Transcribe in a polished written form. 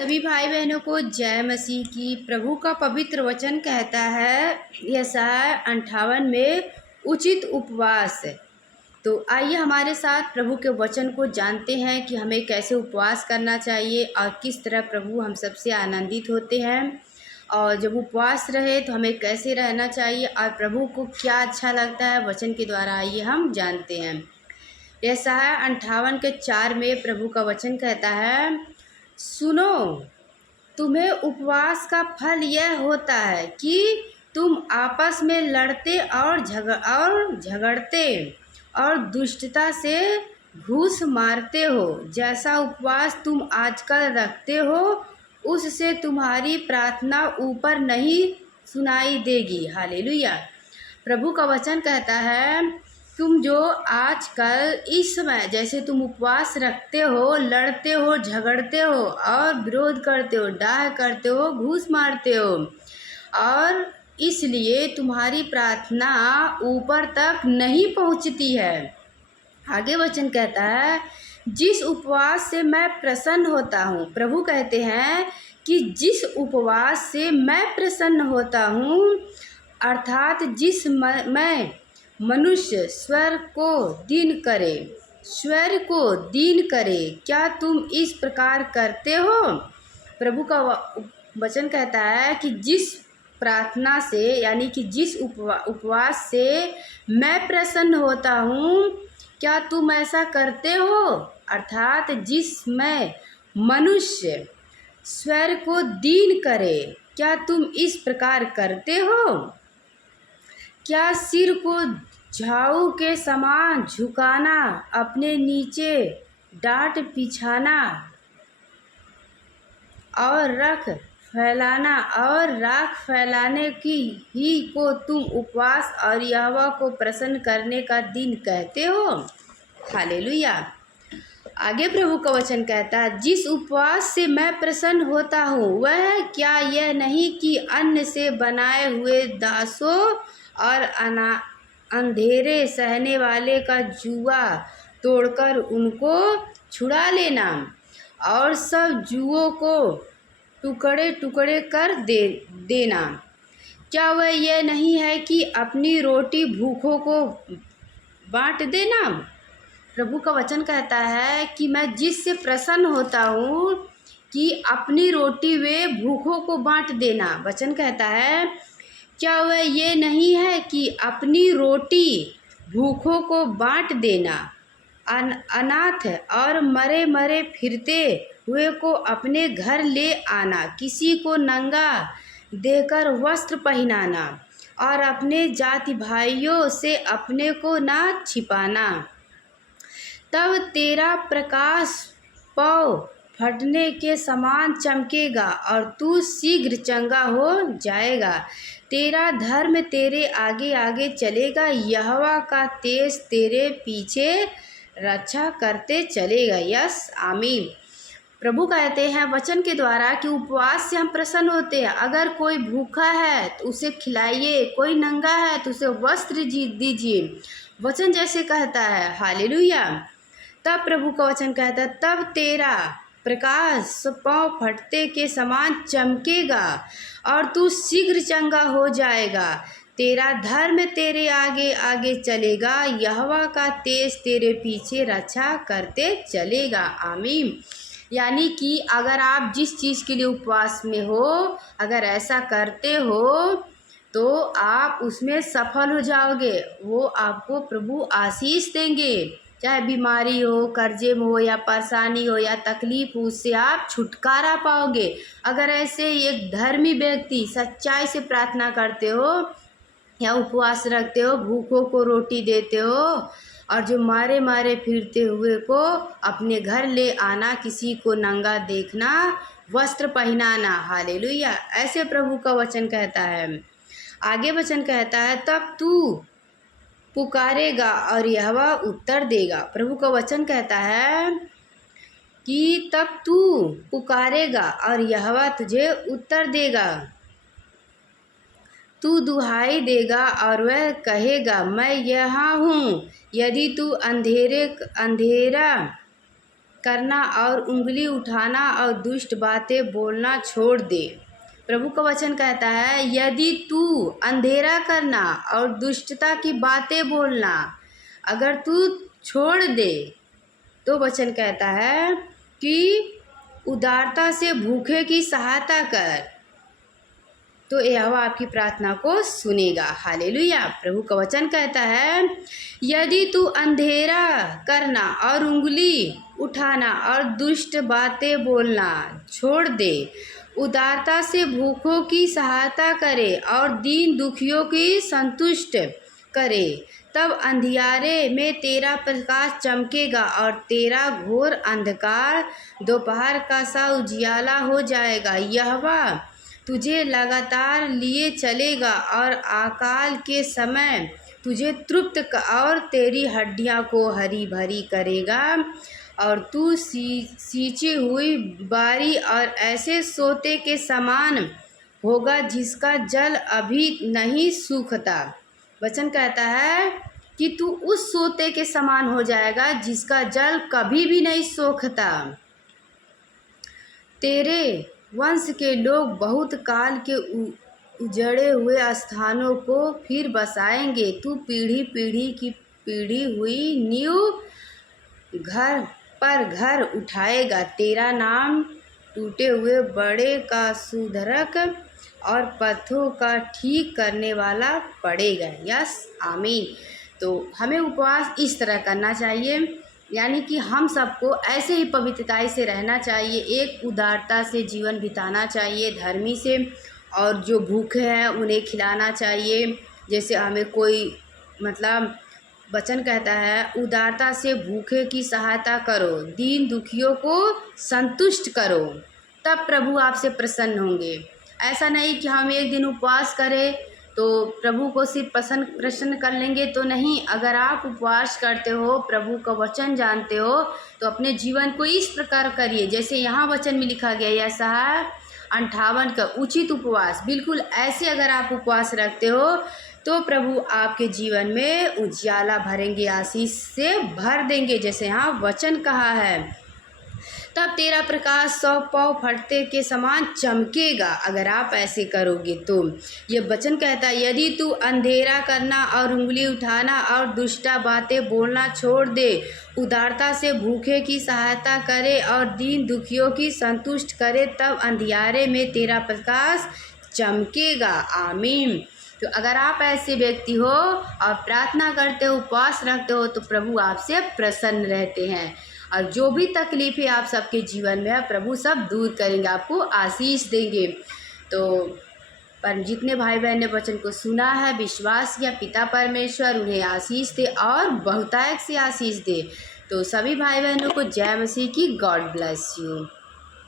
सभी भाई बहनों को जय मसीह की। प्रभु का पवित्र वचन कहता है यशायाह 58 में उचित उपवास। तो आइए हमारे साथ प्रभु के वचन को जानते हैं कि हमें कैसे उपवास करना चाहिए और किस तरह प्रभु हम सबसे आनंदित होते हैं। और जब उपवास रहे तो हमें कैसे रहना चाहिए और प्रभु को क्या अच्छा लगता है, वचन के द्वारा आइए हम जानते हैं। यशायाह 58 के 4 में प्रभु का वचन कहता है, सुनो, तुम्हें उपवास का फल यह होता है कि तुम आपस में लड़ते और झगड़ते और दुष्टता से घूस मारते हो। जैसा उपवास तुम आजकल रखते हो उससे तुम्हारी प्रार्थना ऊपर नहीं सुनाई देगी। हालेलुया। प्रभु का वचन कहता है, तुम जो आजकल इस समय जैसे तुम उपवास रखते हो, लड़ते हो, झगड़ते हो और विरोध करते हो, डाह करते हो, घूस मारते हो, और इसलिए तुम्हारी प्रार्थना ऊपर तक नहीं पहुंचती है। आगे वचन कहता है, जिस उपवास से मैं प्रसन्न होता हूँ। प्रभु कहते हैं कि जिस उपवास से मैं प्रसन्न होता हूँ, अर्थात जिस मैं मनुष्य स्वर को दीन करे, क्या तुम इस प्रकार करते हो? प्रभु का वचन कहता है कि जिस प्रार्थना से यानी कि जिस उपवास से मैं प्रसन्न होता हूँ, क्या तुम ऐसा करते हो? अर्थात जिस मैं मनुष्य स्वर को दीन करे, क्या तुम इस प्रकार करते हो? क्या सिर को झाऊ के समान झुकाना, अपने नीचे डांट बिछाना और राख फैलाने की ही को तुम उपवास और यहोवा को प्रसन्न करने का दिन कहते हो? हालेलुया। आगे प्रभु का वचन कहता है, जिस उपवास से मैं प्रसन्न होता हूँ वह क्या यह नहीं कि अन्न से बनाए हुए दासों और अंधेरे सहने वाले का जुआ तोड़कर उनको छुड़ा लेना और सब जुओं को टुकड़े टुकड़े कर देना? क्या वह यह नहीं है कि अपनी रोटी भूखों को बांट देना? प्रभु का वचन कहता है कि मैं जिससे प्रसन्न होता हूँ कि अपनी रोटी वे भूखों को बांट देना। वचन कहता है, क्या वह ये नहीं है कि अपनी रोटी भूखों को बांट देना, अनाथ और मरे फिरते हुए को अपने घर ले आना, किसी को नंगा देकर वस्त्र पहनाना और अपने जाति भाइयों से अपने को ना छिपाना? तब तेरा प्रकाश पौ फटने के समान चमकेगा और तू शीघ्र चंगा हो जाएगा। तेरा धर्म तेरे आगे आगे चलेगा, यहोवा का तेज तेरे पीछे रक्षा करते चलेगा। यस, आमीन। प्रभु कहते हैं वचन के द्वारा कि उपवास से हम प्रसन्न होते हैं। अगर कोई भूखा है तो उसे खिलाइए, कोई नंगा है तो उसे वस्त्र दीजिए। वचन जैसे कहता है। हालेलुया। तब प्रभु का वचन कहता है, तब तेरा प्रकाश पाँव फटते के समान चमकेगा और तू शीघ्र चंगा हो जाएगा। तेरा धर्म तेरे आगे आगे चलेगा, यहोवा का तेज तेरे पीछे रक्षा करते चलेगा। आमीन। यानी कि अगर आप जिस चीज़ के लिए उपवास में हो, अगर ऐसा करते हो तो आप उसमें सफल हो जाओगे। वो आपको प्रभु आशीष देंगे। चाहे बीमारी हो, कर्जे में हो या परेशानी हो या तकलीफ हो, उससे आप छुटकारा पाओगे। अगर ऐसे एक धर्मी व्यक्ति सच्चाई से प्रार्थना करते हो या उपवास रखते हो, भूखों को रोटी देते हो और जो मारे फिरते हुए को अपने घर ले आना, किसी को नंगा देखना, वस्त्र पहनाना। हालेलुया। ऐसे प्रभु का वचन कहता है। आगे वचन कहता है, तब तू पुकारेगा और यहोवा उत्तर देगा। प्रभु का वचन कहता है कि तब तू पुकारेगा और यहोवा तुझे उत्तर देगा। तू दुहाई देगा और वह कहेगा, मैं यहाँ हूँ। यदि तू अंधेरा करना और उंगली उठाना और दुष्ट बातें बोलना छोड़ दे। प्रभु का वचन कहता है यदि तू अंधेरा करना और दुष्टता की बातें बोलना अगर तू छोड़ दे तो वचन कहता है कि उदारता से भूखे की सहायता कर तो यहोवा आपकी प्रार्थना को सुनेगा। हालेलुया। प्रभु का वचन कहता है यदि तू अंधेरा करना और उंगली उठाना और दुष्ट बातें बोलना छोड़ दे, उदारता से भूखों की सहायता करे और दीन दुखियों की संतुष्ट करे, तब अंधियारे में तेरा प्रकाश चमकेगा और तेरा घोर अंधकार दोपहर का सा उजियाला हो जाएगा। यहोवा तुझे लगातार लिए चलेगा और अकाल के समय तुझे तृप्त और तेरी हड्डियां को हरी भरी करेगा और तू सींची हुई बारी और ऐसे सोते के समान होगा जिसका जल अभी नहीं सूखता। वचन कहता है कि तू उस सोते के समान हो जाएगा जिसका जल कभी भी नहीं सूखता। तेरे वंश के लोग बहुत काल के उजड़े हुए स्थानों को फिर बसाएंगे। तू पीढ़ी पीढ़ी की पीढ़ी हुई नींव घर पर घर उठाएगा। तेरा नाम टूटे हुए बड़े का सुधरक और पथों का ठीक करने वाला पड़ेगा। यस, आमीन। तो हमें उपवास इस तरह करना चाहिए, यानी कि हम सबको ऐसे ही पवित्रताई से रहना चाहिए, एक उदारता से जीवन बिताना चाहिए, धर्मी से, और जो भूखे हैं उन्हें खिलाना चाहिए। जैसे हमें कोई मतलब वचन कहता है उदारता से भूखे की सहायता करो, दीन दुखियों को संतुष्ट करो, तब प्रभु आपसे प्रसन्न होंगे। ऐसा नहीं कि हम एक दिन उपवास करें तो प्रभु को सिर्फ प्रसन्न कर लेंगे, तो नहीं। अगर आप उपवास करते हो, प्रभु का वचन जानते हो, तो अपने जीवन को इस प्रकार करिए जैसे यहाँ वचन में लिखा गया। यशायाह 58 का उचित उपवास, बिल्कुल ऐसे अगर आप उपवास रखते हो तो प्रभु आपके जीवन में उजियाला भरेंगे, आशीष से भर देंगे, जैसे यहाँ वचन कहा है। तब तेरा प्रकाश 100 पाँव फटते के समान चमकेगा अगर आप ऐसे करोगे तो। ये वचन कहता है यदि तू अंधेरा करना और उंगली उठाना और दुष्टा बातें बोलना छोड़ दे, उदारता से भूखे की सहायता करे और दीन दुखियों की संतुष्ट करे, तब अंधियारे में तेरा प्रकाश चमकेगा। आमीन। तो अगर आप ऐसे व्यक्ति हो और प्रार्थना करते हो, उपवास रखते हो, तो प्रभु आपसे प्रसन्न रहते हैं और जो भी तकलीफ़ें आप सबके जीवन में है प्रभु सब दूर करेंगे, आपको आशीष देंगे। तो पर जितने भाई बहन ने वचन को सुना है, विश्वास किया, पिता परमेश्वर उन्हें आशीष दे और बहुतायत से आशीष दे। तो सभी भाई बहनों को जय मसीह की। God bless you.